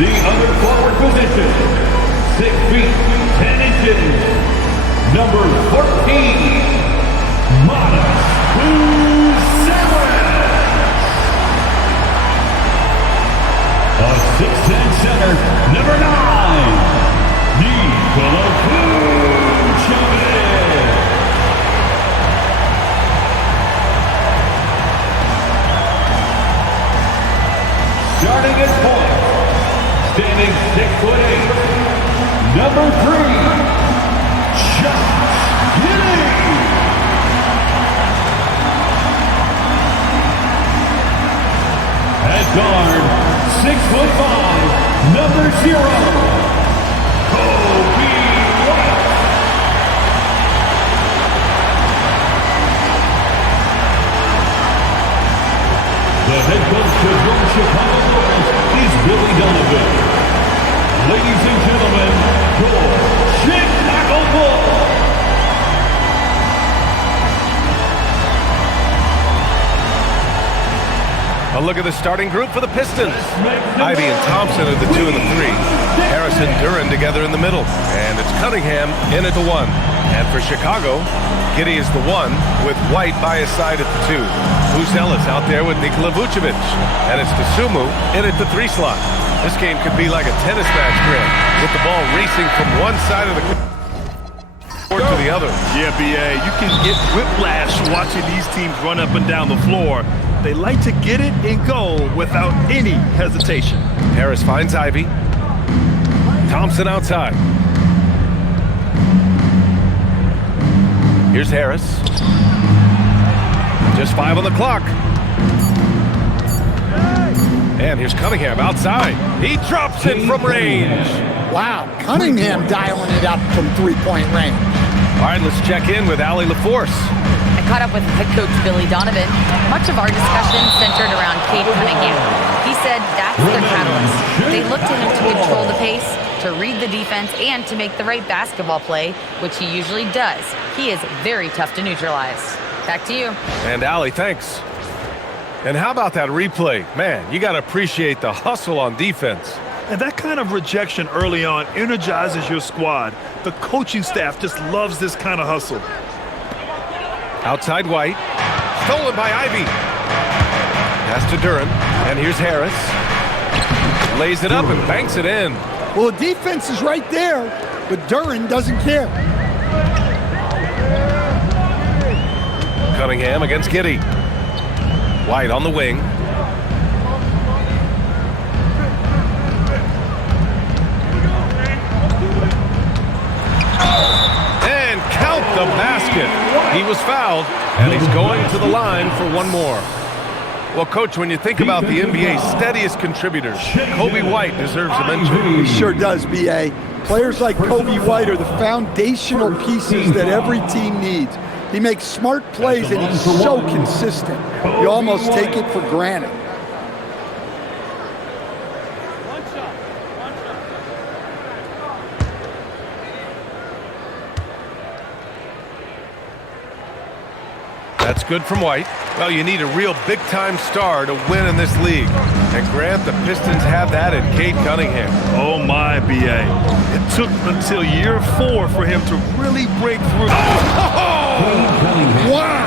The other forward position, 6 feet 10 inches, number 14, Modest a 6'10" center, number 9, starting at point, standing 6'8", number 3, GODLIKE. At guard, 6'5", number 0, the head coach of your Chicago Bulls is Billy Donovan. Ladies and gentlemen, your Chicago Bulls. A look at the starting group for the Pistons. Ivy and Thompson are the 2 and the 3. Harris and Duren together in the middle. And it's Cunningham in at the 1. And for Chicago, Giddey is the 1 with White by his side at the 2. Buzelis out there with Nikola Vucevic. And it's Dosunmu in at the 3 slot. This game could be like a tennis match, Grant, with the ball racing from one side of the court to the other. Yeah, B.A., you can get whiplash watching these teams run up and down the floor. They like to get it and go without any hesitation. Harris finds Ivy. Thompson outside. Here's Harris. Just 5 on the clock. And here's Cunningham outside. He drops it from range. Wow, Cunningham dialing it up from three-point range. All right, let's check in with Allie LaForce. I caught up with head coach Billy Donovan. Much of our discussion centered around Cade Cunningham. He said that's their catalyst. They look to him to control the pace, to read the defense, and to make the right basketball play, which he usually does. He is very tough to neutralize. Back to you. And Allie, thanks. And how about that replay? Man, you got to appreciate the hustle on defense. And that kind of rejection early on energizes your squad. The coaching staff just loves this kind of hustle. Outside White. Stolen by Ivy. Pass to Duren. And here's Harris. Lays it up and banks it in. Well, the defense is right there, but Duren doesn't care. Cunningham against Giddey. White on the wing. And count the basket. He was fouled, and he's going to the line for one more. Well, Coach, when you think about the NBA's steadiest contributors, Kobe White deserves a mention. He sure does, B.A. Players like Kobe White are the foundational pieces that every team needs. He makes smart plays, and he's so consistent. You almost take it for granted. That's good from White. Well, you need a real big-time star to win in this league. And Grant, the Pistons have that in Cade Cunningham. Oh, my, B.A. It took until year 4 for him to really break through. Wow!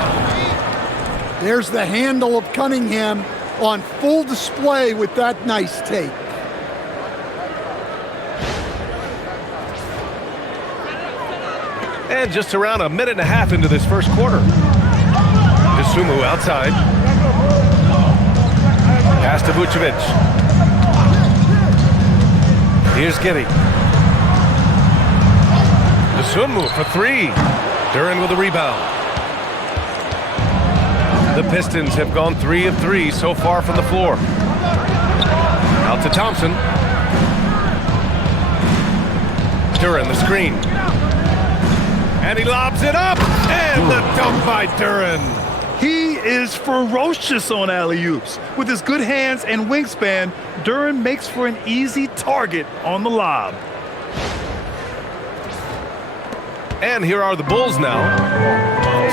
There's the handle of Cunningham on full display with that nice take. And just around a minute and a half into this first quarter. Dosunmu outside. Pass to Vucevic. Here's Giddey. Dosunmu for 3. Duren with a rebound. The Pistons have gone 3 of 3 so far from the floor. Out to Thompson. Duren, the screen. And he lobs it up. And the dunk by Duren. He is ferocious on alley-oops. With his good hands and wingspan, Duren makes for an easy target on the lob. And here are the Bulls now.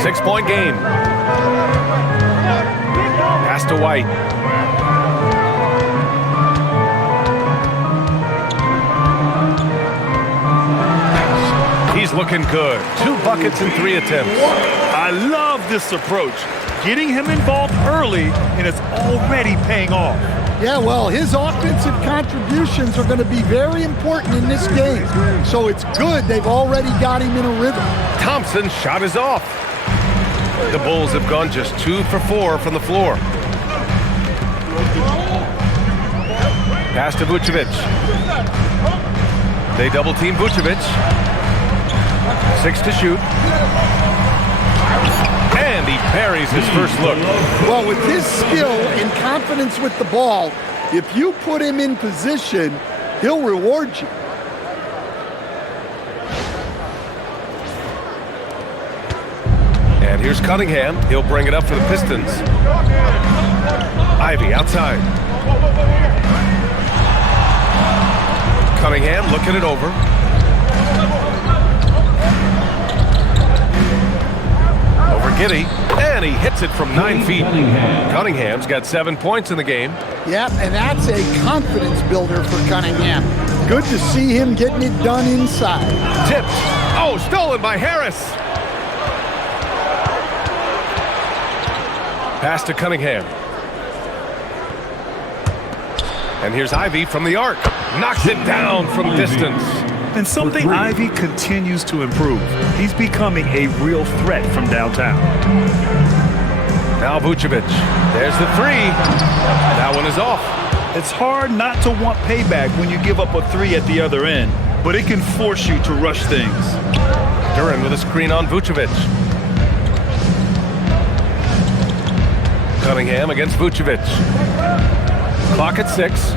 6-point game. Pass to White. He's looking good. 2 buckets in 3 attempts. I love this approach. Getting him involved early, and it's already paying off. Yeah, well, his offensive contributions are going to be very important in this game. So it's good they've already got him in a rhythm. Thompson's shot is off. The Bulls have gone just 2 for 4 from the floor. Pass to Vucevic. They double-team Vucevic. 6 to shoot. And he buries his first look. Well, with his skill and confidence with the ball, if you put him in position, he'll reward you. And here's Cunningham. He'll bring it up for the Pistons. Ivy outside. Cunningham looking it over. Over Giddey. And he hits it from 9 feet. Cunningham's got 7 points in the game. Yep, and that's a confidence builder for Cunningham. Good to see him getting it done inside. Tipped. Oh, stolen by Harris. Pass to Cunningham. And here's Ivy from the arc. Knocks it down from distance. And something Ivy continues to improve. He's becoming a real threat from downtown. Now Vucevic. There's the 3. That one is off. It's hard not to want payback when you give up a 3 at the other end, but it can force you to rush things. Duran with a screen on Vucevic. Cunningham against Vucevic. Clock at 6.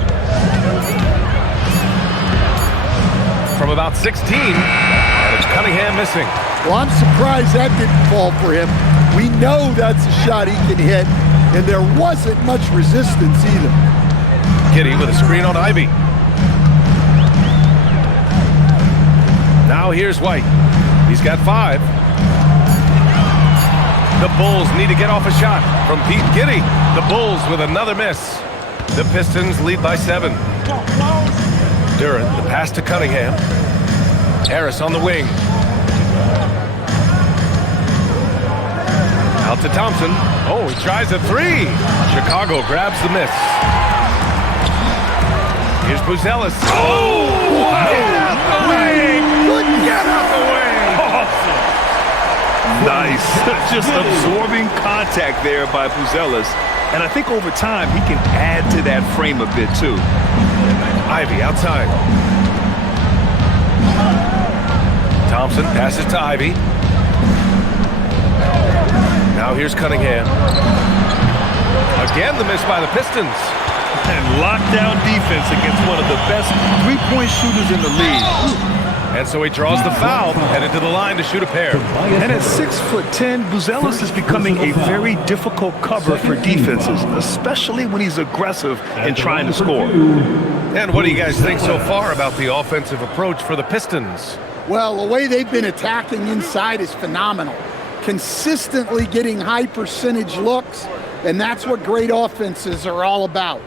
From about 16, and it's Cunningham missing. Well, I'm surprised that didn't fall for him. We know that's a shot he can hit, and there wasn't much resistance either. Giddey with a screen on Ivy. Now here's White. He's got 5. The Bulls need to get off a shot from Pete Giddey. The Bulls with another miss. The Pistons lead by 7. Duran, the pass to Cunningham. Harris on the wing. Out to Thompson. Oh, he tries a 3. Chicago grabs the miss. Here's Buzelis. Oh! Get out the way! Get out the way! Awesome. Nice. Just absorbing contact there by Buzelis. And I think over time, he can add to that frame a bit, too. Ivy outside. Thompson passes to Ivy. Now here's Cunningham. Again, the miss by the Pistons. And lockdown defense against one of the best three-point shooters in the league. And so he draws the foul, headed to the line to shoot a pair. And at 6'10", Buzelis is becoming a very difficult cover for defenses, especially when he's aggressive and trying to score. And what do you guys think so far about the offensive approach for the Pistons? Well, the way they've been attacking inside is phenomenal. Consistently getting high percentage looks, and that's what great offenses are all about.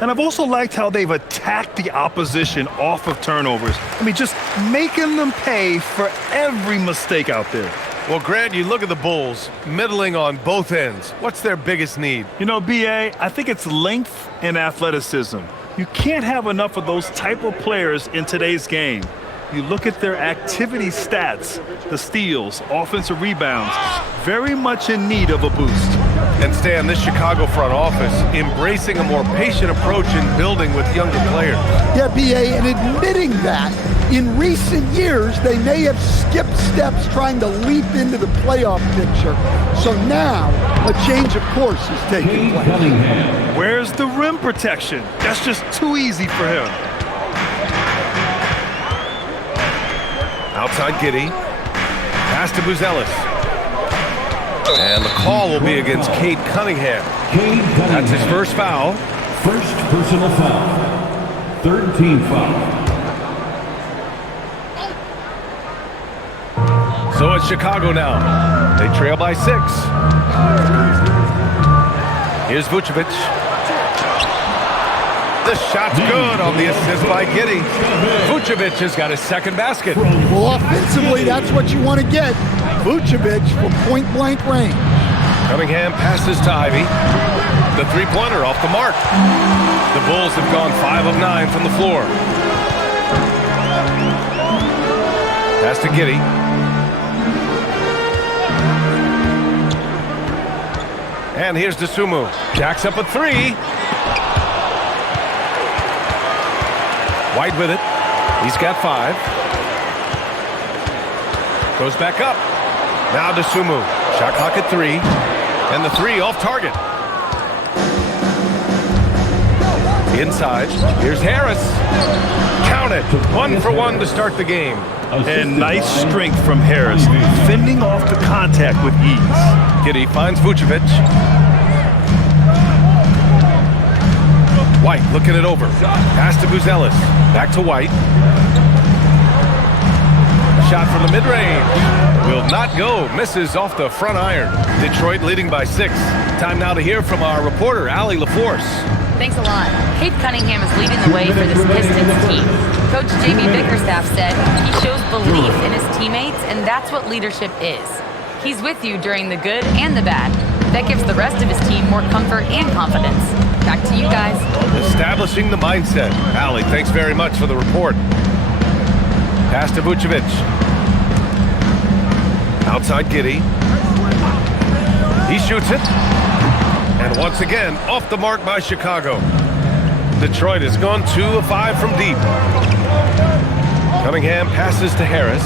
And I've also liked how they've attacked the opposition off of turnovers. I mean, just making them pay for every mistake out there. Well, Grant, you look at the Bulls, middling on both ends. What's their biggest need? You know, B.A., I think it's length and athleticism. You can't have enough of those type of players in today's game. You look at their activity stats, the steals, offensive rebounds, very much in need of a boost. And Stan, this Chicago front office embracing a more patient approach in building with younger players. Yeah, B.A., and admitting that in recent years they may have skipped steps trying to leap into the playoff picture. So now a change of course is taking place. Where's the rim protection? That's just too easy for him. Outside Giddey. Pass to Buzelis. And the call will be against Cade Cunningham. That's his first foul. First personal foul. Third team foul. So it's Chicago now. They trail by 6. Here's Vucevic. The shot's good on the assist by Giddey. Vucevic has got his second basket. Well, offensively, that's what you want to get. Vucevic from point-blank range. Cunningham passes to Ivy. The three-pointer off the mark. The Bulls have gone 5 of 9 from the floor. Pass to Giddey. And here's Dosunmu. Jacks up a three. White with it. He's got 5. Goes back up. Now Dosunmu. Shot clock at 3. And the 3 off target. Inside. Here's Harris. Count it. 1 for 1 to start the game. And nice strength from Harris, fending off the contact with ease. Giddey finds Vucevic. White looking it over. Pass to Buzelis. Back to White. Shot from the mid-range. Will not go. Misses off the front iron. Detroit leading by 6. Time now to hear from our reporter, Allie LaForce. Thanks a lot. Cade Cunningham is leading the way for this Pistons team. Coach J.B. Bickerstaff said he shows belief in his teammates, and that's what leadership is. He's with you during the good and the bad. That gives the rest of his team more comfort and confidence. Back to you guys. Establishing the mindset. Allie, thanks very much for the report. Pass to Vucevic. Outside Giddey. He shoots it. And once again, off the mark by Chicago. Detroit has gone 2 of 5 from deep. Cunningham passes to Harris.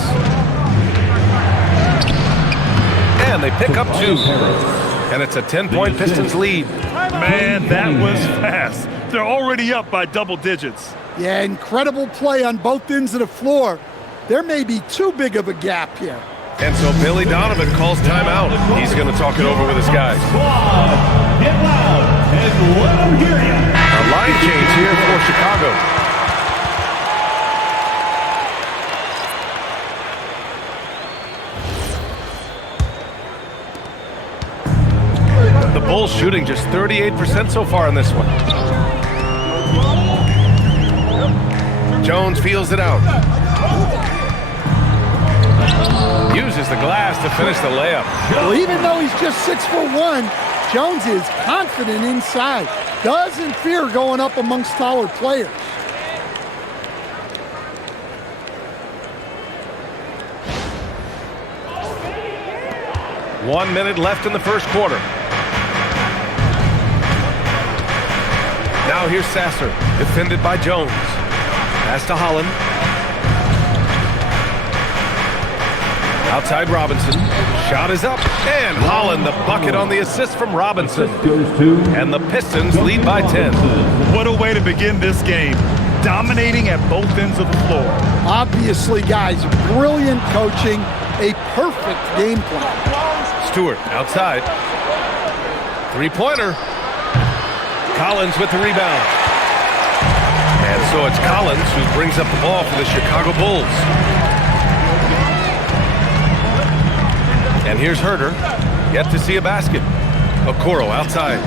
And they pick up 2. And it's a 10-point Pistons lead. Man, that was fast. They're already up by double digits. Yeah, incredible play on both ends of the floor. There may be too big of a gap here. And so Billy Donovan calls timeout. He's going to talk it over with his guys. Get loud and let them hear you. A line change here for Chicago. The Bulls shooting just 38% so far in this one. Jones feels it out. Uses the glass to finish the layup. Well, even though he's just 6'1", Jones is confident inside. Doesn't fear going up amongst taller players. One minute left in the first quarter. Now here's Sasser, defended by Jones. Pass to Holland. Outside Robinson. Shot is up. And Holland, the bucket on the assist from Robinson. And the Pistons lead by 10. What a way to begin this game. Dominating at both ends of the floor. Obviously, guys, brilliant coaching. A perfect game plan. Stewart outside. Three-pointer. Collins with the rebound. And so it's Collins who brings up the ball for the Chicago Bulls. And here's Herter, yet to see a basket. Okoro outside.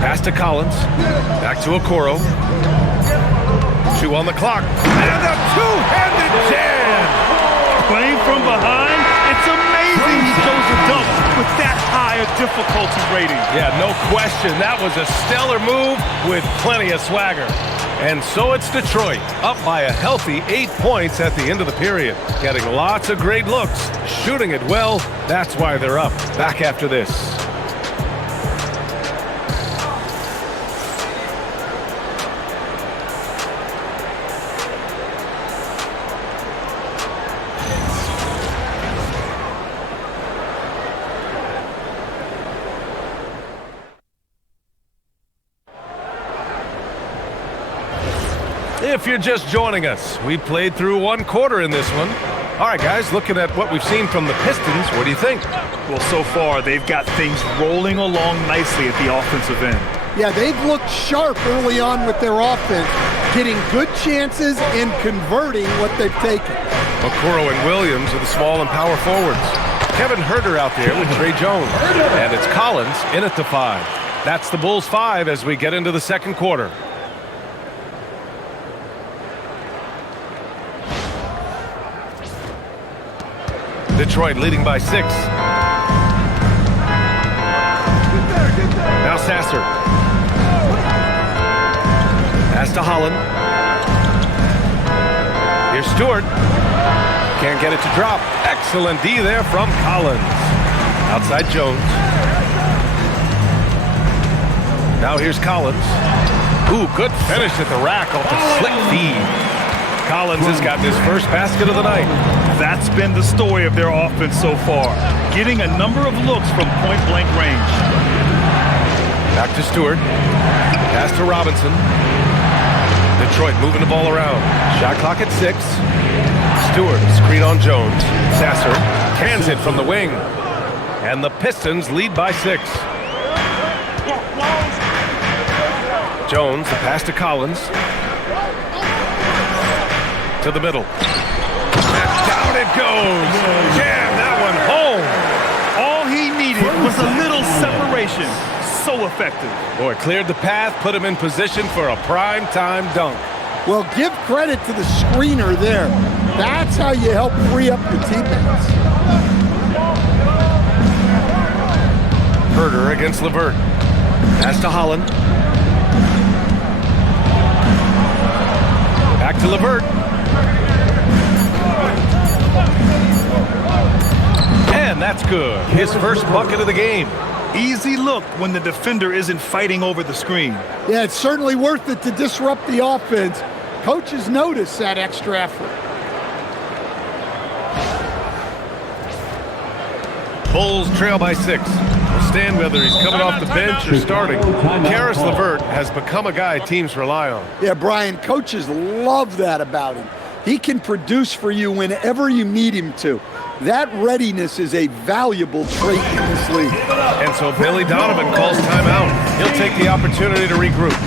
Pass to Collins. Back to Okoro. 2 on the clock. And a two-handed jam! Playing from behind, it's amazing he goes a dunk with that high a difficulty rating. Yeah, no question. That was a stellar move with plenty of swagger. And so it's Detroit, up by a healthy 8 points at the end of the period. Getting lots of great looks, shooting it well. That's why they're up. Back after this. If you're just joining us, we played through 1 quarter in this one. All right, guys, looking at what we've seen from the Pistons, what do you think? Well, so far, they've got things rolling along nicely at the offensive end. Yeah, they've looked sharp early on with their offense, getting good chances and converting what they've taken. Okoro and Williams are the small and power forwards. Kevin Herter out there with Trey Jones. And it's Collins in at the 5. That's the Bulls 5 as we get into the second quarter. Detroit leading by 6. Now Sasser. Pass to Holland. Here's Stewart. Can't get it to drop. Excellent D there from Collins. Outside Jones. Now here's Collins. Ooh, good finish at the rack off the slick feed. Collins has gotten his first basket of the night. That's been the story of their offense so far, getting a number of looks from point-blank range. Back to Stewart. Pass to Robinson. Detroit moving the ball around. Shot clock at 6. Stewart, screen on Jones. Sasser cans it from the wing. And the Pistons lead by 6. Jones, the pass to Collins. To the middle. And down it goes. Jam that one home. All he needed was a little separation. So effective. Boy, cleared the path, put him in position for a prime-time dunk. Well, give credit to the screener there. That's how you help free up your teammates. Herder against LeVert. Pass to Holland. Back to LeVert. And that's good. His first bucket of the game. Easy look when the defender isn't fighting over the screen. Yeah, it's certainly worth it to disrupt the offense. Coaches notice that extra effort. Bulls trail by 6. Will stand whether he's coming off the bench or starting. Karis LeVert has become a guy teams rely on. Yeah, Brian, coaches love that about him. He can produce for you whenever you need him to. That readiness is a valuable trait in this league. And so Billy Donovan calls timeout. He'll take the opportunity to regroup.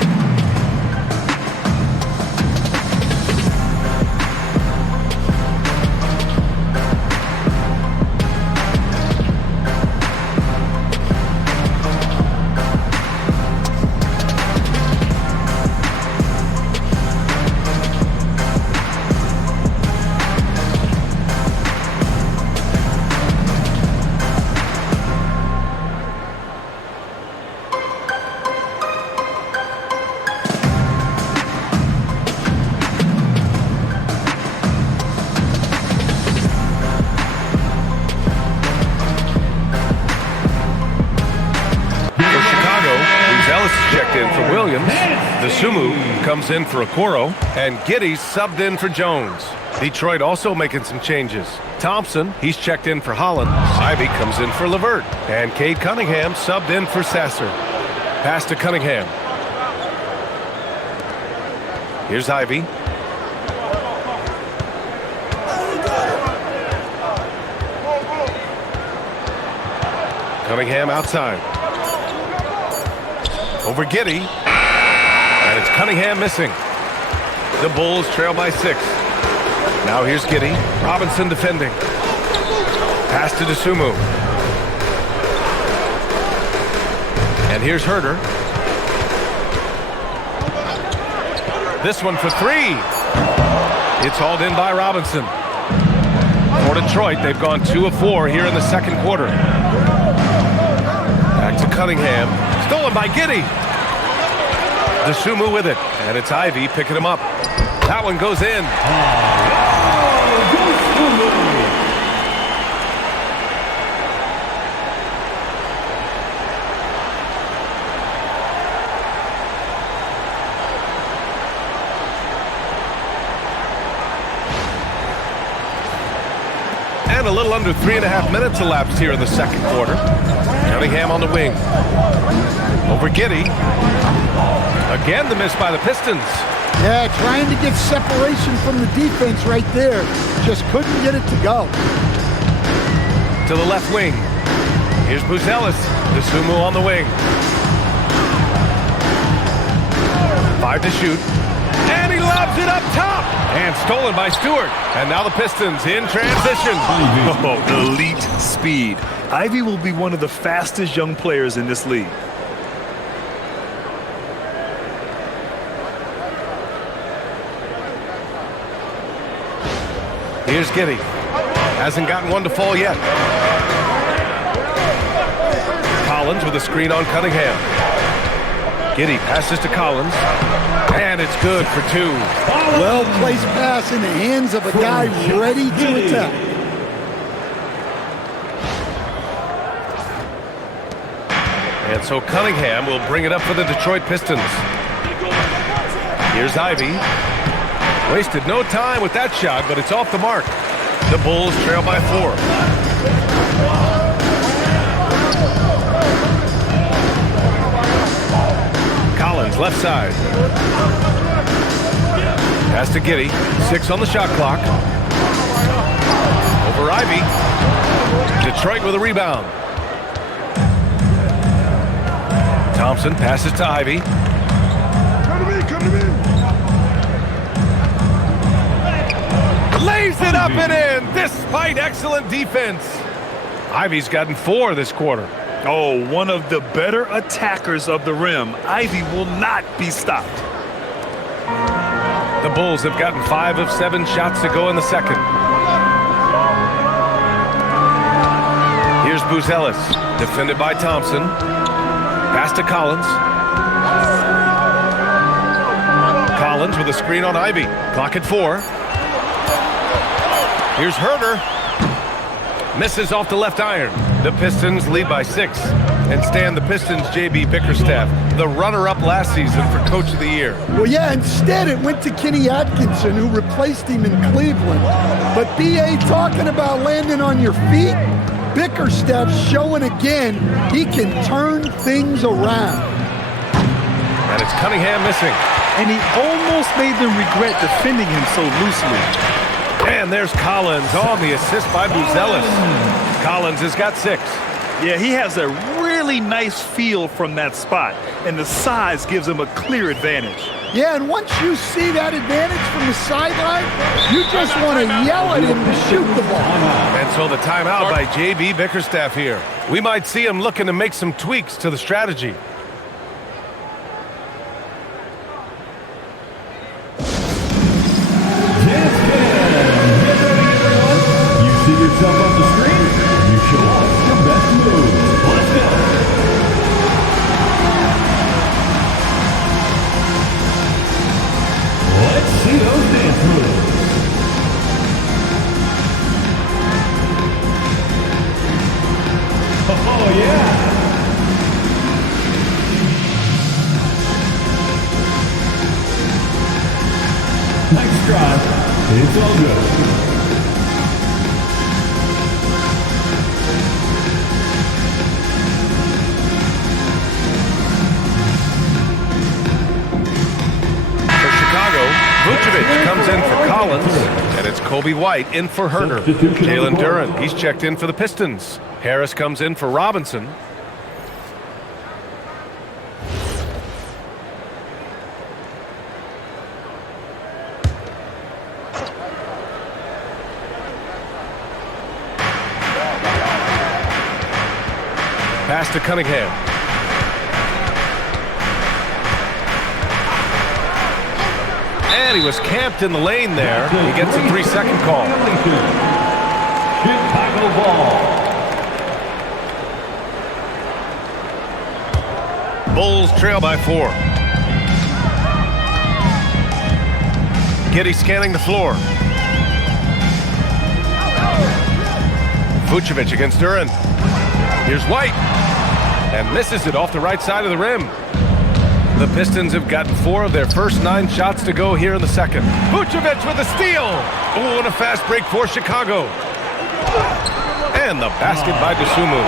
Checked in for Williams. The Sumu comes in for Okoro, and Giddey's subbed in for Jones. Detroit also making some changes. Thompson, he's checked in for Holland. Ivy comes in for LeVert, and Cade Cunningham subbed in for Sasser. Pass to Cunningham. Here's Ivy. Cunningham outside. Over Giddey, and it's Cunningham missing. The Bulls trail by 6. Now here's Giddey. Robinson defending. Pass to Dosunmu. And here's Herder. This one for 3. It's hauled in by Robinson. For Detroit, they've gone 2 of 4 here in the second quarter. Back to Cunningham. Stolen by Giddey. Dosunmu with it. And it's Ivy picking him up. That one goes in. And a little under 3.5 minutes elapsed here in the second quarter. Cunningham on the wing. Over Giddey. Again, the miss by the Pistons. Yeah, trying to get separation from the defense right there. Just couldn't get it to go. To the left wing. Here's Buzelis. Dosunmu on the wing. 5 to shoot. And he lobs it up top. And stolen by Stewart. And now the Pistons in transition. Oh, elite speed. Ivy will be one of the fastest young players in this league. Here's Giddey. Hasn't gotten one to fall yet. Collins with a screen on Cunningham. Giddey passes to Collins. And it's good for 2. Well-placed pass in the hands of a guy ready to attack. And so Cunningham will bring it up for the Detroit Pistons. Here's Ivy. Wasted no time with that shot, but it's off the mark. The Bulls trail by 4. Collins, left side. Pass to Giddey. 6 on the shot clock. Over Ivy. Detroit with a rebound. Thompson passes to Ivy. Come to me. Lays it up and in, despite excellent defense. Ivy's gotten 4 this quarter. Oh, one of the better attackers of the rim. Ivy will not be stopped. The Bulls have gotten 5 of 7 shots to go in the second. Here's Buzelis, defended by Thompson. Pass to Collins. Collins with a screen on Ivy. Clock at 4. Here's Herter. Misses off the left iron. The Pistons lead by 6. And Stan, the Pistons' J.B. Bickerstaff, the runner-up last season for Coach of the Year. Well, yeah, instead it went to Kenny Atkinson, who replaced him in Cleveland. But B.A. talking about landing on your feet, Bickerstaff showing again he can turn things around. And it's Cunningham missing. And he almost made them regret defending him so loosely. And there's Collins on the assist by Buzelis. Collins has got 6. Yeah, he has a really nice feel from that spot, and the size gives him a clear advantage. Yeah, and once you see that advantage from the sideline, you just want to yell at him to shoot the ball. And so the timeout by J.B. Bickerstaff here. We might see him looking to make some tweaks to the strategy. See yourself on the screen? You show off your best moves. Let's go. Let's see those dance moves. Oh, yeah. Nice drive. It's all good. Vucevic comes in for Collins, and it's Kobe White in for Herter. Jalen Duren, he's checked in for the Pistons. Harris comes in for Robinson. Pass to Cunningham. And he was camped in the lane there. He gets a 3-second call. Chicago ball. Bulls trail by 4. Giddey scanning the floor. Vucevic against Duren. Here's White. And misses it off the right side of the rim. The Pistons have gotten 4 of their first 9 shots to go here in the second. Vucevic with a steal. Oh, and a fast break for Chicago. And the basket by Dosunmu.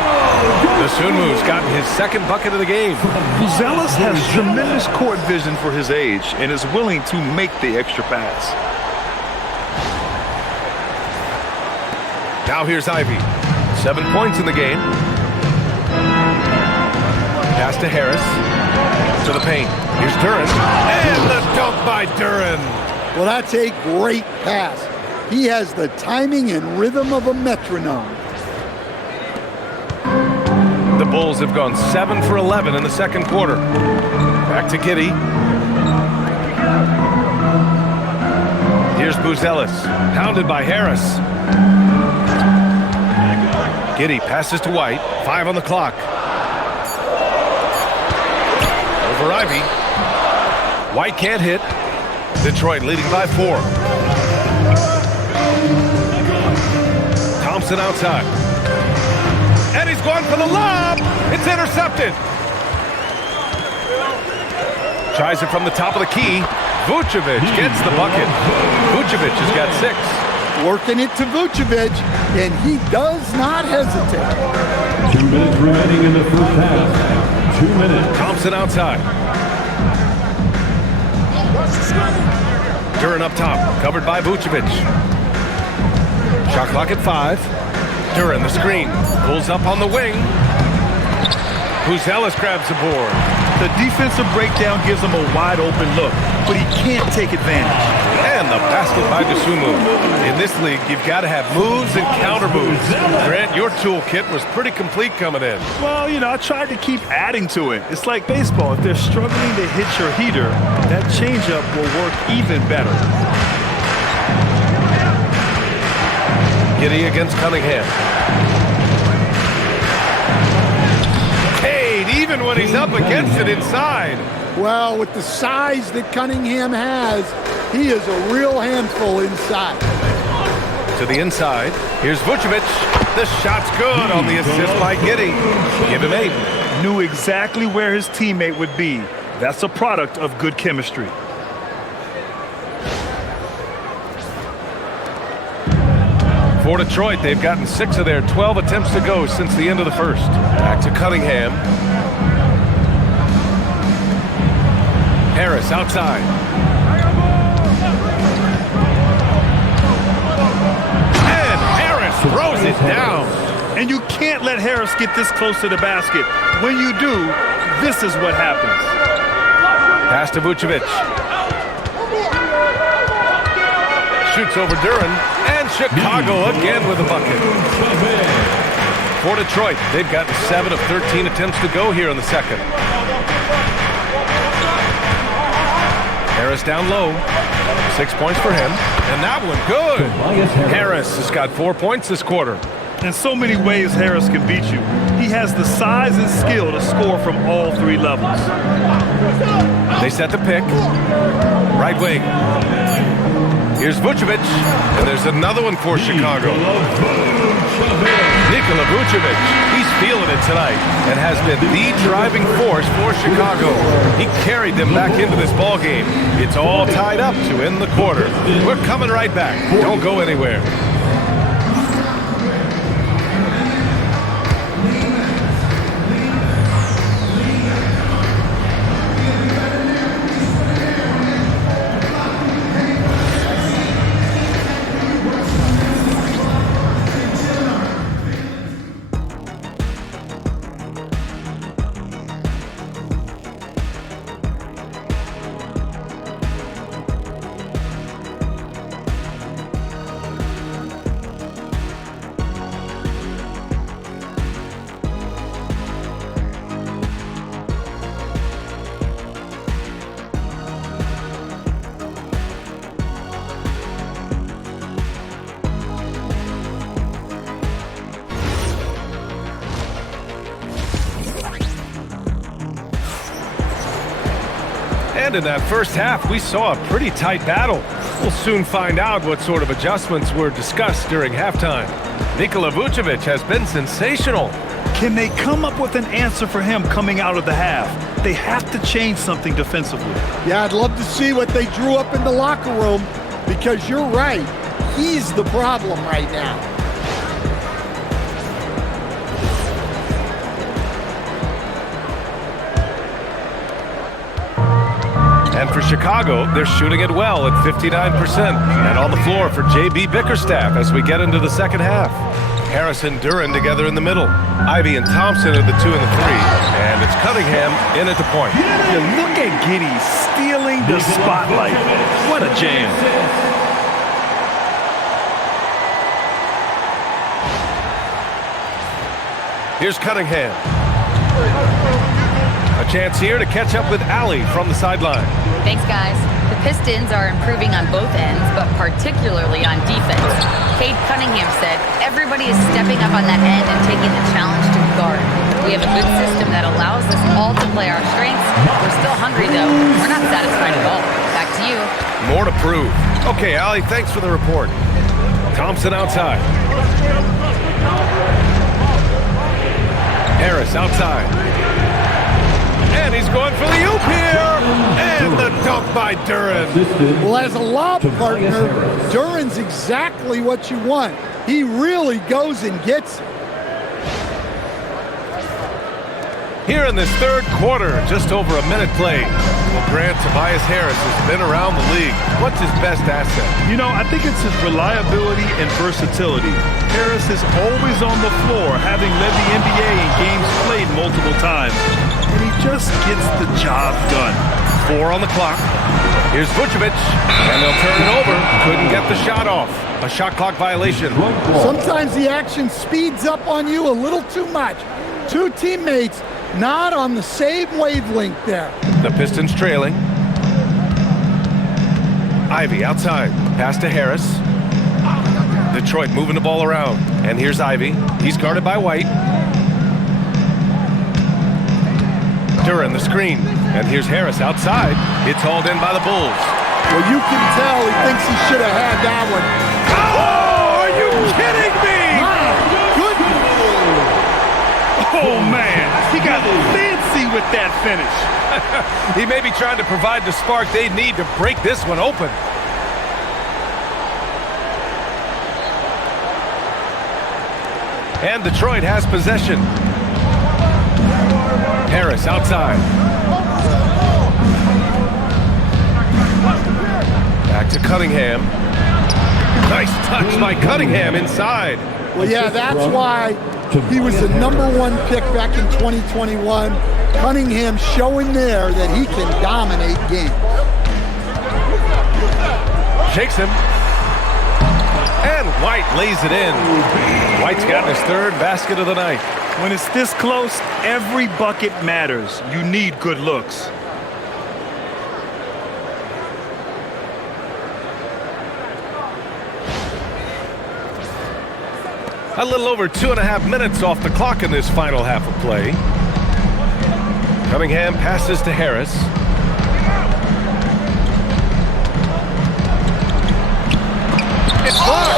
Dosunmu's gotten his second bucket of the game. Buzelis has tremendous court vision for his age and is willing to make the extra pass. Now here's Ivy. 7 points in the game. Pass to Harris. To the paint. Here's Duren. And the dunk by Duren. Well, that's a great pass. He has the timing and rhythm of a metronome. The Bulls have gone 7 for 11 in the second quarter. Back to Giddey. Here's Buzelis. Pounded by Harris. Giddey passes to White. 5 on the clock. Over Ivy. White can't hit. Detroit leading by 4. Thompson outside. And he's going for the lob. It's intercepted. Tries it from the top of the key. Vucevic gets the bucket. Vucevic has got 6. Working it to Vucevic, and he does not hesitate. 2 minutes remaining in the first half. 2 minutes. Thompson outside. Duren up top, covered by Vucevic. Shot clock at 5. Duren the screen, pulls up on the wing. Ellis grabs the board. The defensive breakdown gives him a wide open look, but he can't take advantage. And the basket by Dosunmu. In this league, you've got to have moves and counter moves. Grant, your toolkit was pretty complete coming in. Well, you know, I tried to keep adding to it. It's like baseball. If they're struggling to hit your heater, that changeup will work even better. Giddey against Cunningham. Paid even when he's up against it inside. Well, with the size that Cunningham has, he is a real handful inside. To the inside. Here's Vucevic. The shot's good on the assist by Giddey. Give him 8. Knew exactly where his teammate would be. That's a product of good chemistry. For Detroit, they've gotten 6 of their 12 attempts to go since the end of the first. Back to Cunningham. Harris outside. And Harris throws it down. And you can't let Harris get this close to the basket. When you do, this is what happens. Pass to Vucevic. Shoots over Duren. And Chicago again with a bucket. For Detroit, they've gotten 7 of 13 attempts to go here in the second. Harris down low. 6 points for him. And that one good. Harris has got 4 points this quarter. In so many ways, Harris can beat you. He has the size and skill to score from all 3 levels. They set the pick. Right wing. Here's Vucevic. And there's another one for Chicago. Nikola Vucevic. He's feeling it tonight and has been the driving force for Chicago. He carried them back into this ball game. It's all tied up to end the quarter. We're coming right back. Don't go anywhere. And in that first half, we saw a pretty tight battle. We'll soon find out what sort of adjustments were discussed during halftime. Nikola Vucevic has been sensational. Can they come up with an answer for him coming out of the half? They have to change something defensively. Yeah, I'd love to see what they drew up in the locker room, because you're right. He's the problem right now. And for Chicago, they're shooting it well at 59%. And on the floor for J.B. Bickerstaff as we get into the second half. Harris and Duren together in the middle. Ivy and Thompson are the 2 and the 3. And it's Cunningham in at the point. Yeah, look at Giddey stealing the spotlight. What a jam. Here's Cunningham. A chance here to catch up with Allie from the sideline. Thanks, guys. The Pistons are improving on both ends, but particularly on defense. Cade Cunningham said, everybody is stepping up on that end and taking the challenge to guard. We have a good system that allows us all to play our strengths. We're still hungry, though. We're not satisfied at all. Back to you. More to prove. Okay, Allie, thanks for the report. Thompson outside. Harris outside. And he's going for the oop here. And the dunk by Duren. Well, as a lob partner, Duren's exactly what you want. He really goes and gets it. Here in this third quarter, just over a minute played. Well, Grant, Tobias Harris has been around the league. What's his best asset? You know, I think it's his reliability and versatility. Harris is always on the floor, having led the NBA in games played multiple times. And he just gets the job done. 4 on the clock. Here's Vucevic, and they'll turn it over. Couldn't get the shot off. A shot clock violation. Sometimes the action speeds up on you a little too much. Two teammates not on the same wavelength there. The Pistons trailing. Ivy outside. Pass to Harris. Detroit moving the ball around. And here's Ivy. He's guarded by White. Duren the screen. And here's Harris outside. It's hauled in by the Bulls. Well, you can tell he thinks he should have had that one. Oh, are you kidding me? My goodness. Oh, man. He got fancy with that finish. He may be trying to provide the spark they need to break this one open. And Detroit has possession. Harris outside. Back to Cunningham. Nice touch by Cunningham inside. Well, yeah, that's why he was the #1 pick back in 2021. Cunningham showing there that he can dominate games. Shakes him. And White lays it in. White's gotten his third basket of the night. When it's this close, every bucket matters. You need good looks. A little over 2.5 minutes off the clock in this final half of play. Cunningham passes to Harris. It's blocked.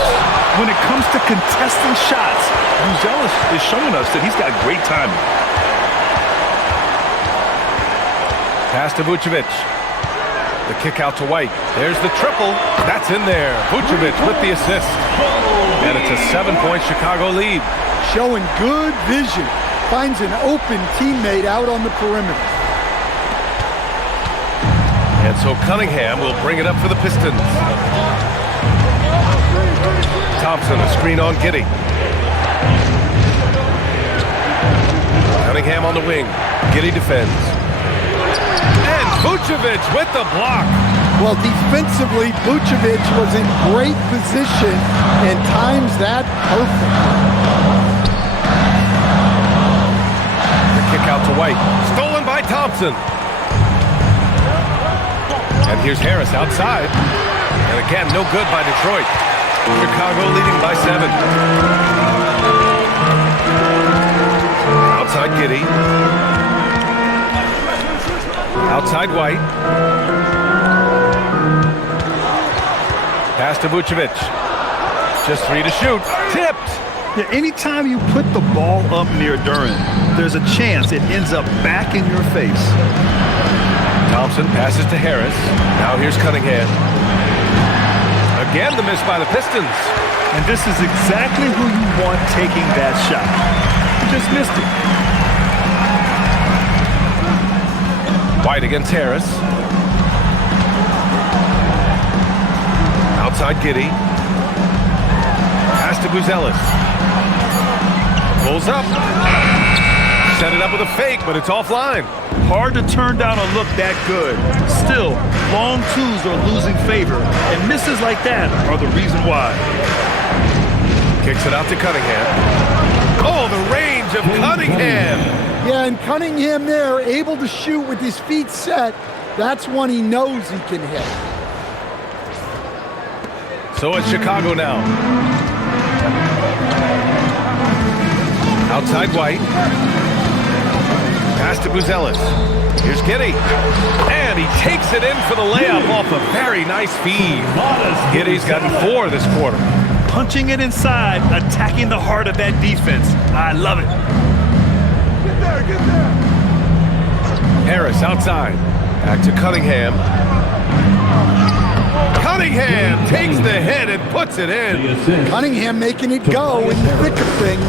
When it comes to contesting shots, Buzelis is showing us that he's got great timing. Pass to Vucevic. The kick out to White. There's the triple. That's in there. Vucevic with the assist. And it's a 7-point Chicago lead. Showing good vision. Finds an open teammate out on the perimeter. And so Cunningham will bring it up for the Pistons. Thompson, a screen on Giddey. Cunningham on the wing. Giddey defends. And Vucevic with the block. Well, defensively, Vucevic was in great position and times that perfect. The kick out to White. Stolen by Thompson. And here's Harris outside. And again, no good by Detroit. Chicago leading by 7. Outside Giddey. Outside White. Pass to Vucevic. Just 3 to shoot. Tipped. Yeah, anytime you put the ball up near Duren, there's a chance it ends up back in your face. Thompson passes to Harris. Now here's Cunningham. Again, the miss by the Pistons. And this is exactly who you want taking that shot. You just missed it. White against Harris. Outside Giddey. Pass to Buzelis. Pulls up. Set it up with a fake, but it's offline. Hard to turn down a look that good. Still, long twos are losing favor, and misses like that are the reason why. Kicks it out to Cunningham. Oh, the range of Cunningham. Yeah, And Cunningham there, able to shoot with his feet set. That's one he knows he can hit. So it's Chicago now. Outside White. Pass to Buzelis. Here's Giddey. And he takes it in for the layup off a very nice feed. Giddey's gotten 4 this quarter. Punching it inside, attacking the heart of that defense. I love it. Get there, get there. Harris outside. Back to Cunningham. Cunningham takes the hit and puts it in. Cunningham making it go in the thick of things.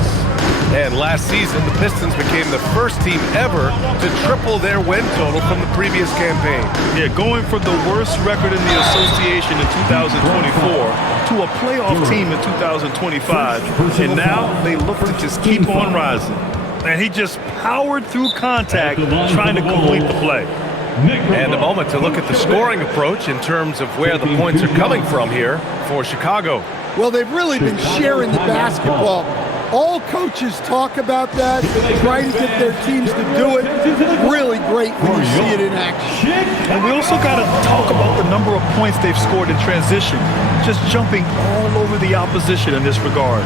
And last season, the Pistons became the first team ever to triple their win total from the previous campaign. Yeah, going from the worst record in the association in 2024 to a playoff team in 2025. And now they look to just keep on rising. And he just powered through contact trying to complete the play. And a moment to look at the scoring approach in terms of where the points are coming from here for Chicago. Well, they've really been sharing the basketball. All coaches talk about that, try to get their teams to do it. Really great when you see it in action. And we also got to talk about the number of points they've scored in transition, just jumping all over the opposition in this regard.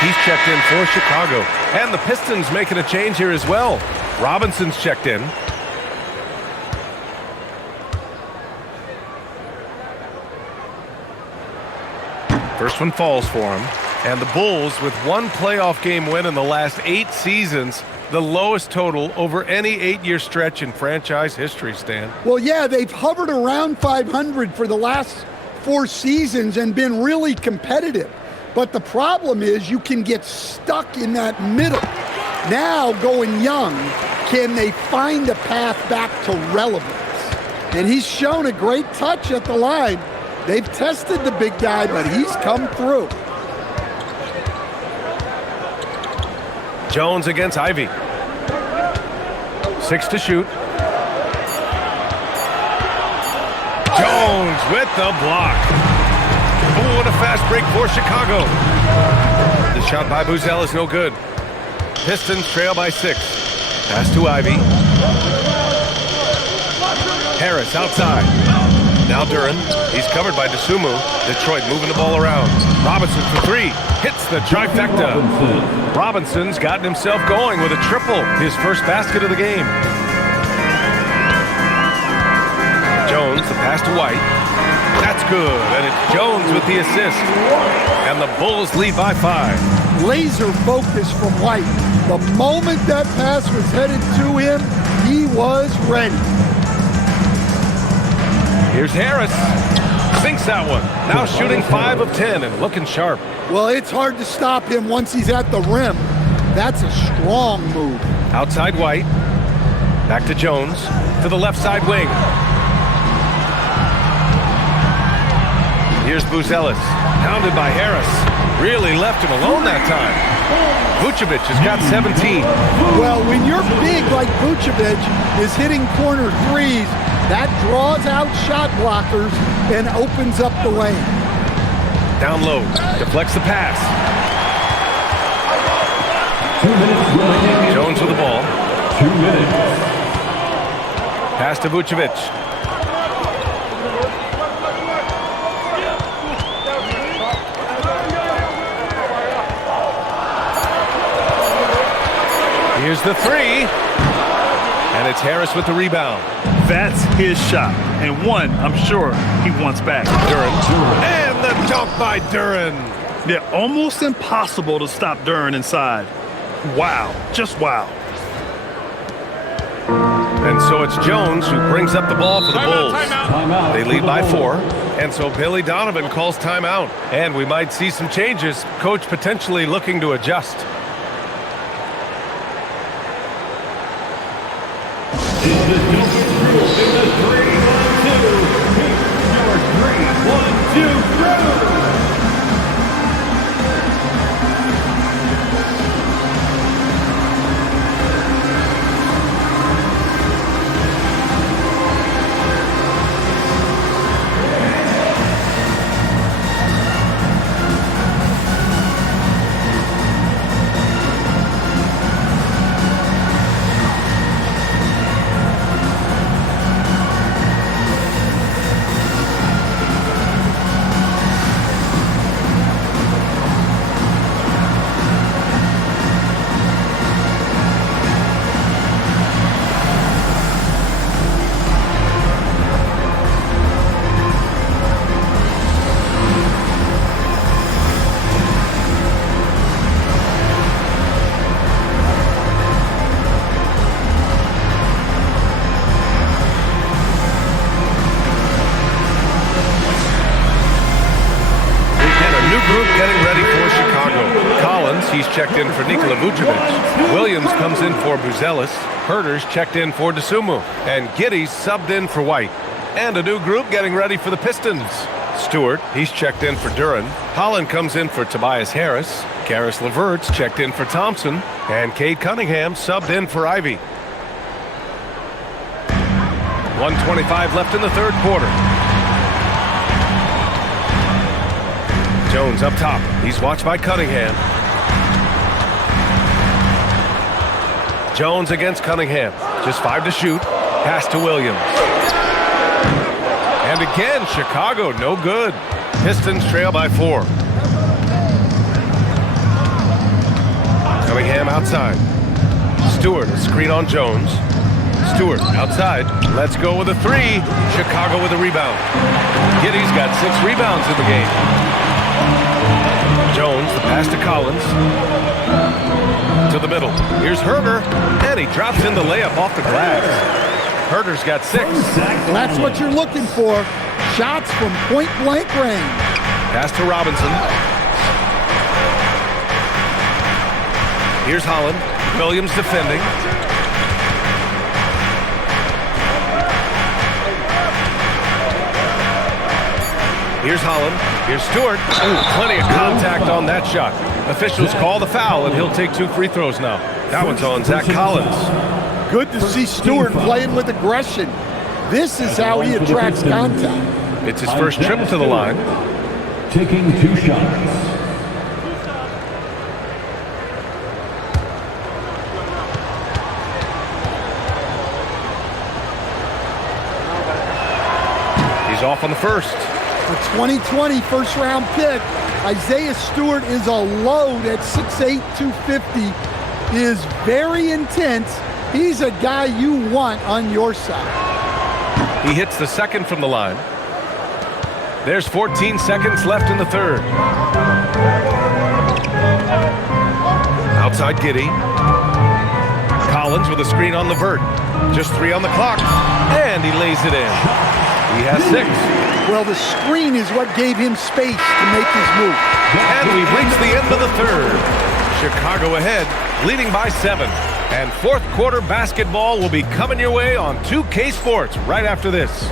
He's checked in for Chicago. And the Pistons making a change here as well. Robinson's checked in. First one falls for him. And the Bulls, with one playoff game win in the last 8 seasons, the lowest total over any 8-year stretch in franchise history, Stan. Well, yeah, they've hovered around 500 for the last 4 seasons and been really competitive. But the problem is you can get stuck in that middle. Now, going young, can they find a path back to relevance? And he's shown a great touch at the line. They've tested the big guy, but he's come through. Jones against Ivy. 6 to shoot. Jones with the block. Oh, what a fast break for Chicago. The shot by Buzelis is no good. Pistons trail by 6. Pass to Ivy. Harris outside. Now Duran. He's covered by DeSumo. Detroit moving the ball around. Robinson for 3. Hits the trifecta. Robinson's gotten himself going with a triple. His first basket of the game. Jones, the pass to White. That's good. And it's Jones with the assist. And the Bulls lead by 5. Laser focus from White. The moment that pass was headed to him, he was ready. Here's Harris. Sinks that one. Now shooting 5 of 10 and looking sharp. Well, it's hard to stop him once he's at the rim. That's a strong move. Outside White. Back to Jones. To the left side wing. Here's Buzelis. Pounded by Harris. Really left him alone that time. Vucevic has got 17. Well, when you're big like Vucevic is hitting corner threes, that draws out shot blockers and opens up the lane. Down low. Deflects the pass. Jones with the ball. 2 minutes. Pass to Vucevic. Here's the 3. And it's Harris with the rebound. That's his shot, and one I'm sure he wants back. Duren. And the dunk by Duren. Yeah, almost impossible to stop Duren inside. Wow, just wow. And so it's Jones who brings up the ball for the Bulls. Timeout. They lead by 4. And so Billy Donovan calls timeout. And we might see some changes. Coach potentially looking to adjust. It's the Jokic crew in the 3-1-2. Here's your 3-1-2 crew. He's checked in for Nikola Vucevic. Williams comes in for Buzelis. Herter's checked in for DeSumo. And Giddey's subbed in for White. And a new group getting ready for the Pistons. Stewart, he's checked in for Duren. Holland comes in for Tobias Harris. Karis LeVert's checked in for Thompson. And Cade Cunningham subbed in for Ivy. 1:25 left in the third quarter. Jones up top. He's watched by Cunningham. Jones against Cunningham. Just 5 to shoot. Pass to Williams. And again, Chicago, no good. Pistons trail by 4. Cunningham outside. Stewart, a screen on Jones. Stewart outside. Let's go with a 3. Chicago with a rebound. Giddey's got 6 rebounds in the game. Jones, the pass to Collins. To the middle. Here's Herter, and he drops in the layup off the glass. Herter's got 6. Well, that's what you're looking for. Shots from point-blank range. Pass to Robinson. Here's Holland. Williams defending. Here's Holland. Here's Stewart. Ooh, plenty of contact on that shot. Officials call the foul, and he'll take 2 free throws now. That one's on Zach Collins. Good to see Stewart playing with aggression. This is how he attracts contact. It's his first trip to the line. Taking 2 shots. He's off on the first. The 2020 first-round pick, Isaiah Stewart is a load at 6'8", 250, is very intense. He's a guy you want on your side. He hits the second from the line. There's 14 seconds left in the third. Outside Giddey. Collins with a screen on LeVert. Just 3 on the clock. And he lays it in. He has 6. Well, the screen is what gave him space to make his move. And we've reached the end of the third. Chicago ahead, leading by 7. And fourth quarter basketball will be coming your way on 2K Sports right after this.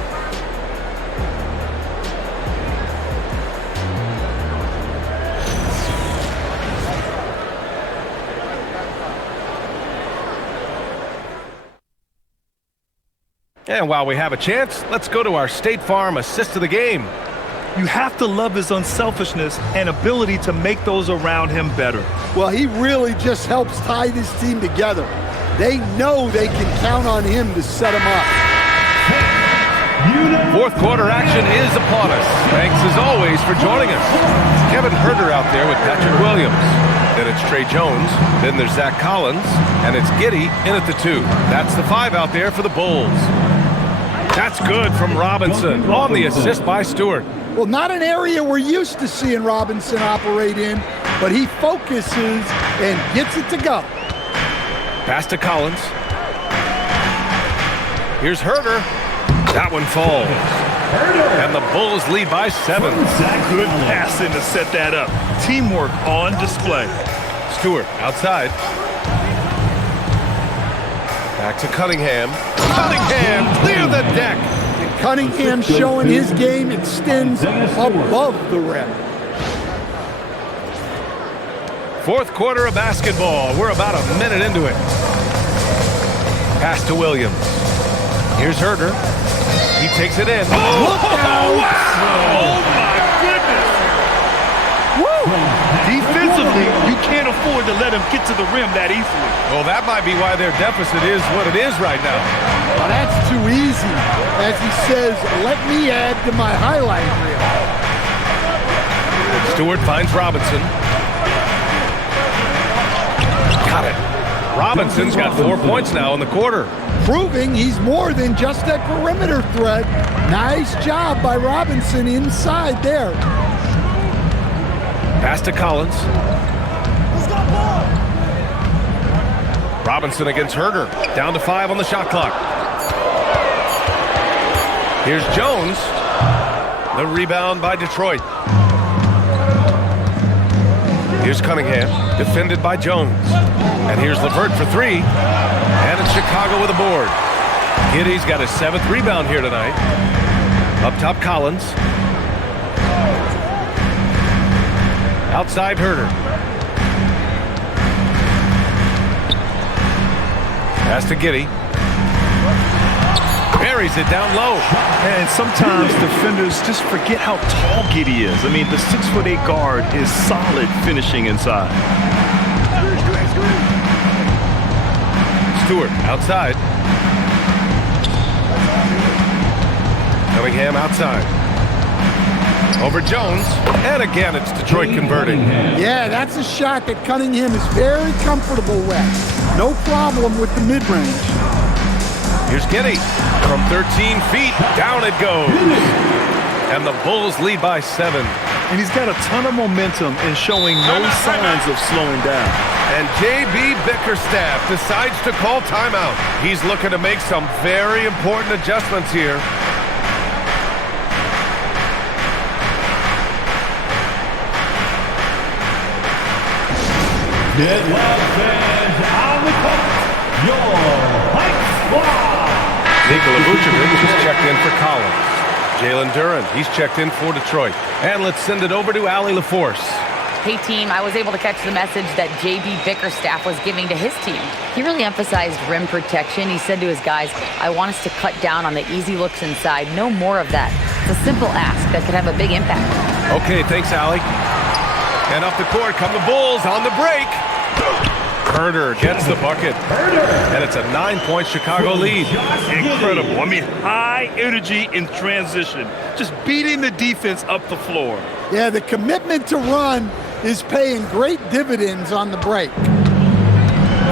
And while we have a chance, let's go to our State Farm assist of the game. You have to love his unselfishness and ability to make those around him better. Well, he really just helps tie this team together. They know they can count on him to set them up. Fourth quarter action is upon us. Thanks as always for joining us. Kevin Herter out there with Patrick Williams. Then it's Trey Jones. Then there's Zach Collins. And it's Giddey in at the 2. That's the 5 out there for the Bulls. That's good from Robinson on the assist by Stewart. Well, not an area we're used to seeing Robinson operate in, but he focuses and gets it to go. Pass to Collins. Here's Herter. That one falls. And the Bulls lead by 7. Good passing to set that up. Teamwork on display. Stewart outside. Back to Cunningham. Cunningham, clear the deck. And Cunningham showing his game extends above the rim. Fourth quarter of basketball. We're about a minute into it. Pass to Williams. Here's Herter. He takes it in. Oh, wow! Oh, my goodness! Woo! Defensively, you can't afford to let him get to the rim that easily. Well, that might be why their deficit is what it is right now. Well, that's too easy. As he says, let me add to my highlight reel. Stewart finds Robinson. Got it. Robinson's got 4 points now in the quarter. Proving he's more than just a perimeter threat. Nice job by Robinson inside there. Pass to Collins. Robinson against Herter. Down to 5 on the shot clock. Here's Jones. The rebound by Detroit. Here's Cunningham. Defended by Jones. And here's LeVert for 3. And it's Chicago with a board. Giddey's got his 7th rebound here tonight. Up top, Collins. Outside, Herter. Pass to Giddey. Buries it down low. And sometimes defenders just forget how tall Giddey is. I mean, the 6'8" guard is solid finishing inside. Stewart outside. Cunningham outside. Over Jones. And again, it's Detroit converting. Yeah, that's a shot that Cunningham is very comfortable with. No problem with the mid-range. Here's Giddey. From 13 feet, down it goes. And the Bulls lead by 7. And he's got a ton of momentum and showing no signs of slowing down. And J.B. Bickerstaff decides to call timeout. He's looking to make some very important adjustments here. Deadlock fans on the court. Your Pike Squad. Nikola Vucevic just checked in for Collins. Jalen Duren, he's checked in for Detroit. And let's send it over to Allie LaForce. Hey, team, I was able to catch the message that J.B. Bickerstaff was giving to his team. He really emphasized rim protection. He said to his guys, I want us to cut down on the easy looks inside. No more of that. It's a simple ask that could have a big impact. Okay, thanks, Allie. And up the court come the Bulls on the break. Herter gets the bucket. And it's a 9-point Chicago lead. Incredible. I mean, high energy in transition. Just beating the defense up the floor. Yeah, the commitment to run is paying great dividends on the break.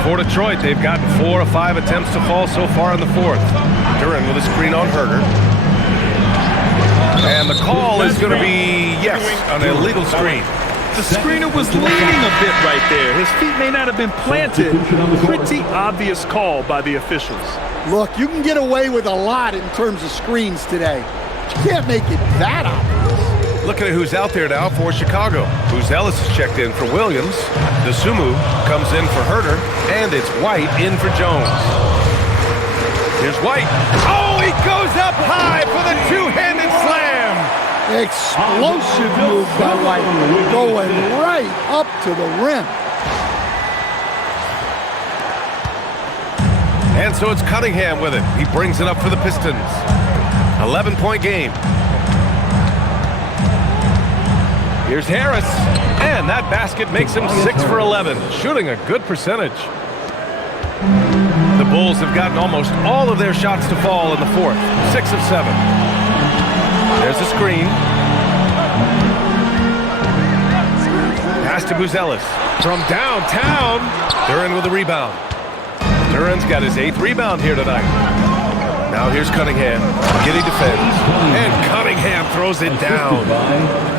For Detroit, they've gotten 4 of 5 attempts to fall so far in the fourth. Duren with a screen on Herter. And the call is going to be, yes, an illegal screen. The screener was leaning a bit right there. His feet may not have been planted. Pretty obvious call by the officials. Look, you can get away with a lot in terms of screens today. But you can't make it that obvious. Looking at who's out there now for Chicago. Ellis is checked in for Williams. Desumu comes in for Herter. And it's White in for Jones. Here's White. Oh, he goes up high for the two-handed slam. Explosive move by White, going right up to the rim. And so it's Cunningham with it. He brings it up for the Pistons. 11-point game. Here's Harris. And that basket makes him 6 for 11, shooting a good percentage. The Bulls have gotten almost all of their shots to fall in the fourth. 6 of 7. There's a screen. Pass to Buzelis. From downtown, Duran with a rebound. Duran's got his 8th rebound here tonight. Now here's Cunningham. Giddey defends. And Cunningham throws it down.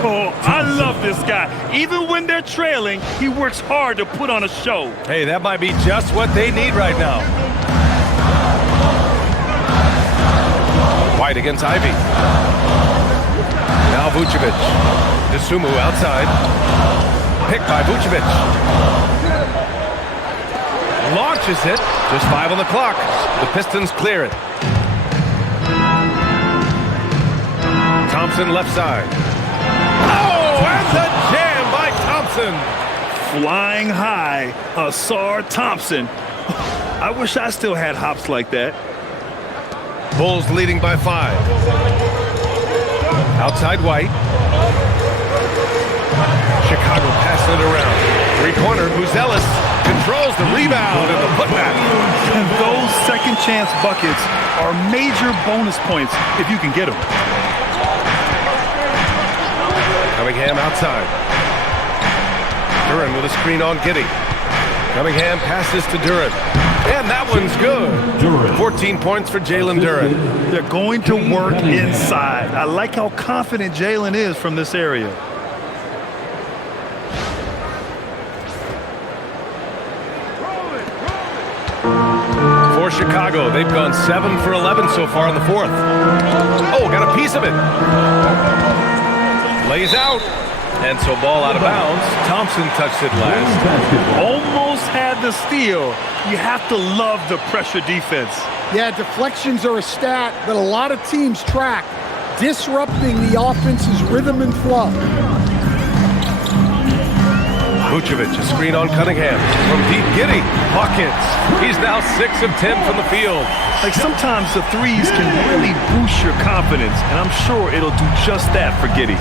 Oh, I love this guy. Even when they're trailing, he works hard to put on a show. Hey, that might be just what they need right now. White against Ivy. Now Vucevic. Desumu outside. Picked by Vucevic. Launches it. Just 5 on the clock. The Pistons clear it. Thompson left side. Oh, and the jam by Thompson. Flying high, Asar Thompson. I wish I still had hops like that. Bulls leading by 5. Outside White. Chicago passing it around. Three-corner, Buzelis controls the rebound and the putback. And those second chance buckets are major bonus points if you can get them. Cunningham outside. Duran with a screen on Giddey. Cunningham passes to Duran. And that one's good. 14 points for Jalen Duran. They're going to work inside. I like how confident Jalen is from this area. For Chicago, they've gone 7 for 11 so far in the 4th. Oh, got a piece of it. Lays out. And so ball out of bounds. Thompson touched it last. Almost had the steal. You have to love the pressure defense. Yeah, deflections are a stat that a lot of teams track, disrupting the offense's rhythm and flow. Vucevic, a screen on Cunningham. From deep, Giddey. Buckets. He's now 6 of 10 from the field. Like sometimes the threes can really boost your confidence, and I'm sure it'll do just that for Giddey.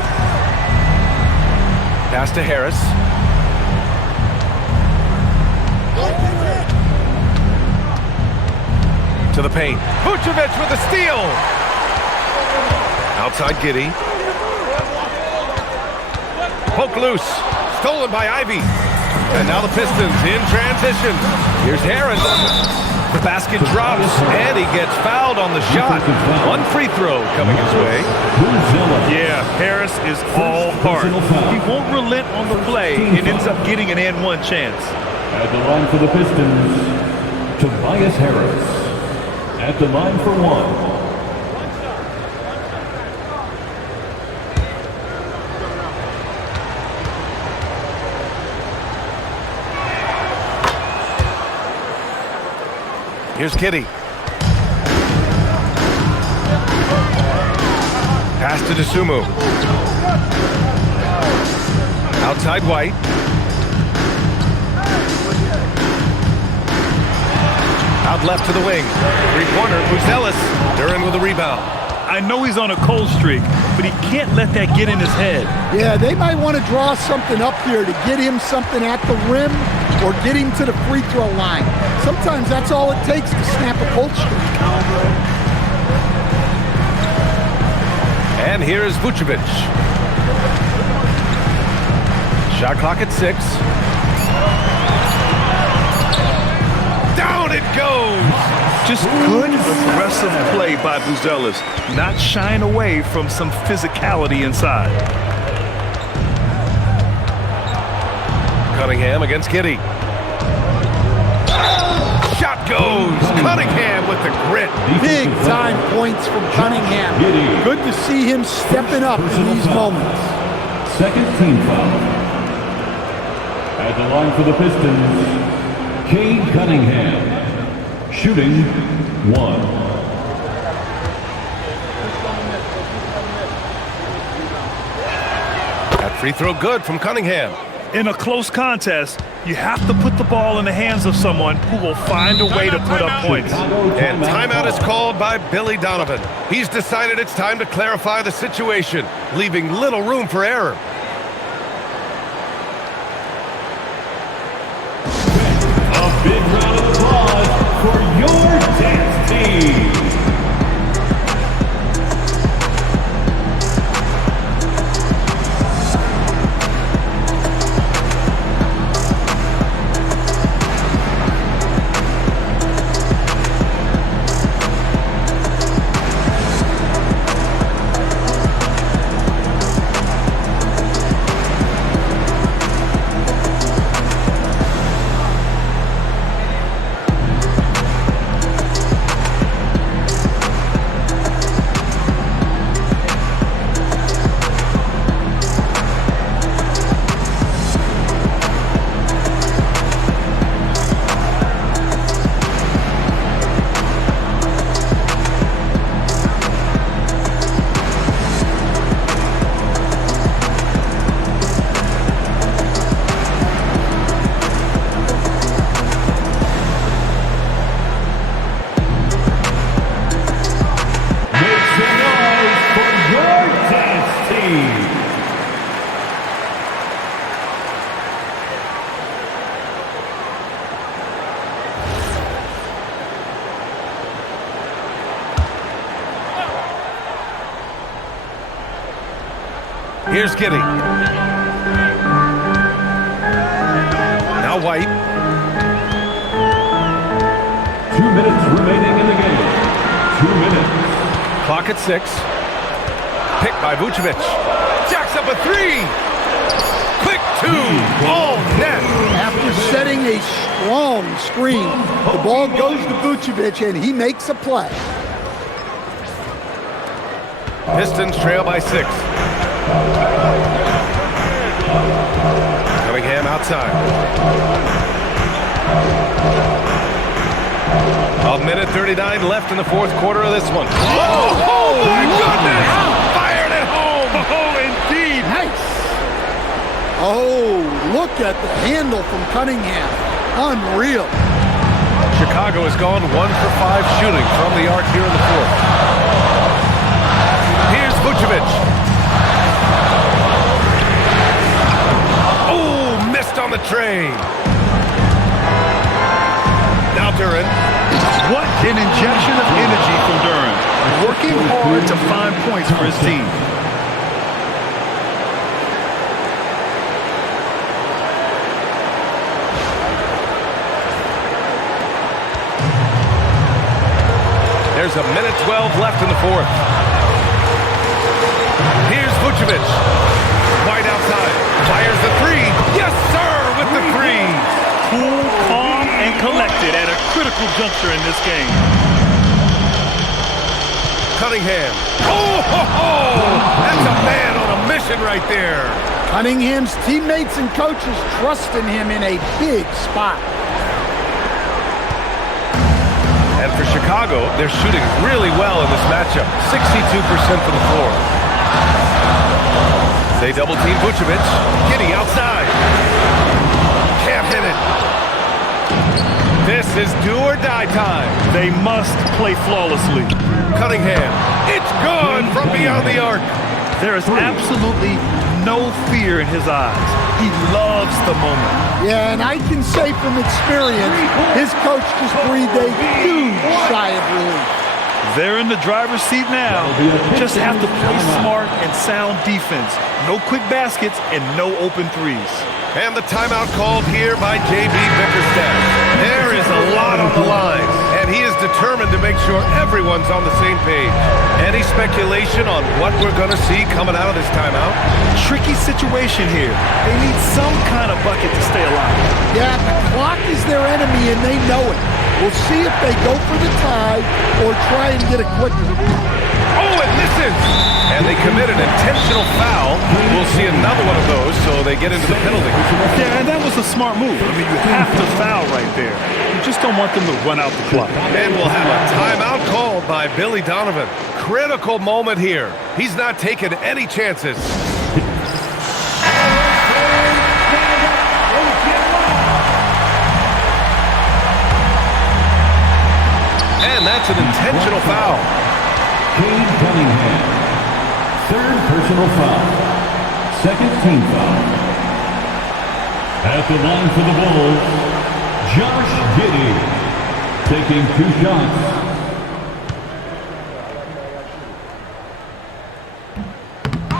Pass to Harris. To the paint. Vucevic with a steal. Outside Giddey. Poke loose. Stolen by Ivy. And now the Pistons in transition. Here's Harris. The basket drops, and he gets fouled on the shot. One free throw coming his way. Yeah, Harris is all heart. He won't relent on the play and ends up getting an and-one chance. At the line for the Pistons, Tobias Harris. At the line for 1. Here's Giddey. Pass to Desumu. Outside White. Out left to the wing. Three-pointer, Buzelis. Duran with a rebound. I know he's on a cold streak, but he can't let that get in his head. Yeah, they might want to draw something up here to get him something at the rim or get him to the free throw line. Sometimes that's all it takes to snap a cold streak. And here is Vucevic. Shot clock at 6. Down it goes! Just good, aggressive play by Buzelis, not shying away from some physicality inside. Cunningham against Giddey. Shot goes! Cunningham with the grit. Big time points from Cunningham. Good to see him stepping up in these moments. Second team foul. At the line for the Pistons, Cade Cunningham. Shooting 1. That free throw good from Cunningham. In a close contest, you have to put the ball in the hands of someone who will find a way to put up points. And timeout is called by Billy Donovan. He's decided it's time to clarify the situation, leaving little room for error. A big round of applause for your dance team. Here's Giddey. Now White. 2 minutes remaining in the game. 2 minutes. Clock at 6. Picked by Vucevic. Jacks up a 3. Quick 2. Oh, net. After setting a strong screen, the ball goes to Vucevic, and he makes a play. Pistons trail by 6. Cunningham outside. A minute 39 left in the fourth quarter of this one. Oh my goodness! Fired at home! Oh, indeed. Nice. Oh, look at the handle from Cunningham. Unreal. Chicago has gone 1 for 5 shooting from the arc here in the fourth. Here's Vucevic. Oh, missed on the train. Now Duran. What an injection of energy from Duran. Working hard to find points for his team. There's a minute 12 left in the fourth. Here's Vucevic. White outside. Fires the 3. Yes, sir, with the 3. Cool, calm, and collected at a critical juncture in this game. Cunningham. Oh, ho, ho! That's a man on a mission right there. Cunningham's teammates and coaches trusting him in a big spot. And for Chicago, they're shooting really well in this matchup. 62% from the floor. They double-team Vucevic. Giddey outside. Can't hit it. This is do or die time. They must play flawlessly. Cunningham. It's good from beyond the arc. There is absolutely no fear in his eyes. He loves the moment. Yeah, and I can say from experience, his coach just breathed a huge sigh of relief. They're in the driver's seat now. Just have to play smart and sound defense. No quick baskets and no open threes. And the timeout called here by J.B. Bickerstaff. There is a lot on the line, and he is determined to make sure everyone's on the same page. Any speculation on what we're going to see coming out of this timeout? Tricky situation here. They need some kind of bucket to stay alive. Yeah, the clock is their enemy, and they know it. We'll see if they go for the tie or try and get a quick one. Oh, it misses! And they commit an intentional foul. We'll see another one of those, so they get into the penalty. Yeah, and that was a smart move. I mean, you have to foul right there. You just don't want them to run out the clock. And we'll have a timeout called by Billy Donovan. Critical moment here. He's not taking any chances. And that's an intentional foul. Cade Cunningham. Third personal foul. Second team foul. At the line for the Bulls, Josh Giddey. Taking 2 shots.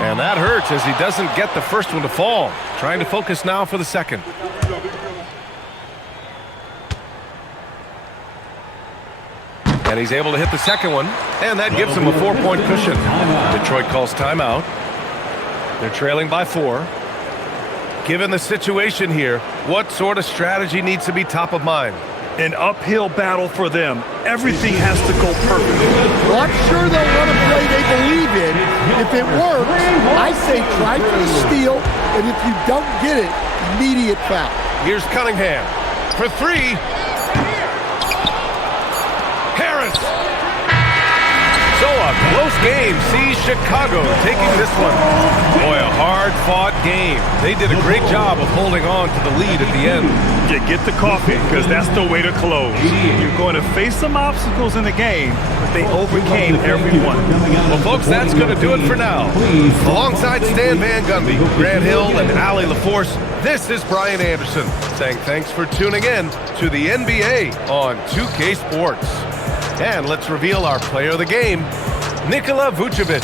And that hurts as he doesn't get the first one to fall. Trying to focus now for the second. And he's able to hit the second one, and that gives him a 4-point cushion. Detroit calls timeout. They're trailing by 4. Given the situation here, what sort of strategy needs to be top of mind? An uphill battle for them. Everything has to go perfectly. Well, I'm sure they'll run a play they believe in. If it works, I say try for the steal, and if you don't get it, immediate foul. Here's Cunningham for 3. Harris. So a close game sees Chicago taking this one. Boy, a hard-fought game. They did a great job of holding on to the lead at the end. Yeah, get the coffee, because that's the way to close. You're going to face some obstacles in the game, but they overcame every one. Well, folks, that's going to do it for now. Alongside Stan Van Gundy, Grant Hill, and Ali LaForce, this is Brian Anderson saying thanks for tuning in to the NBA on 2K Sports. And let's reveal our player of the game, Nikola Vucevic.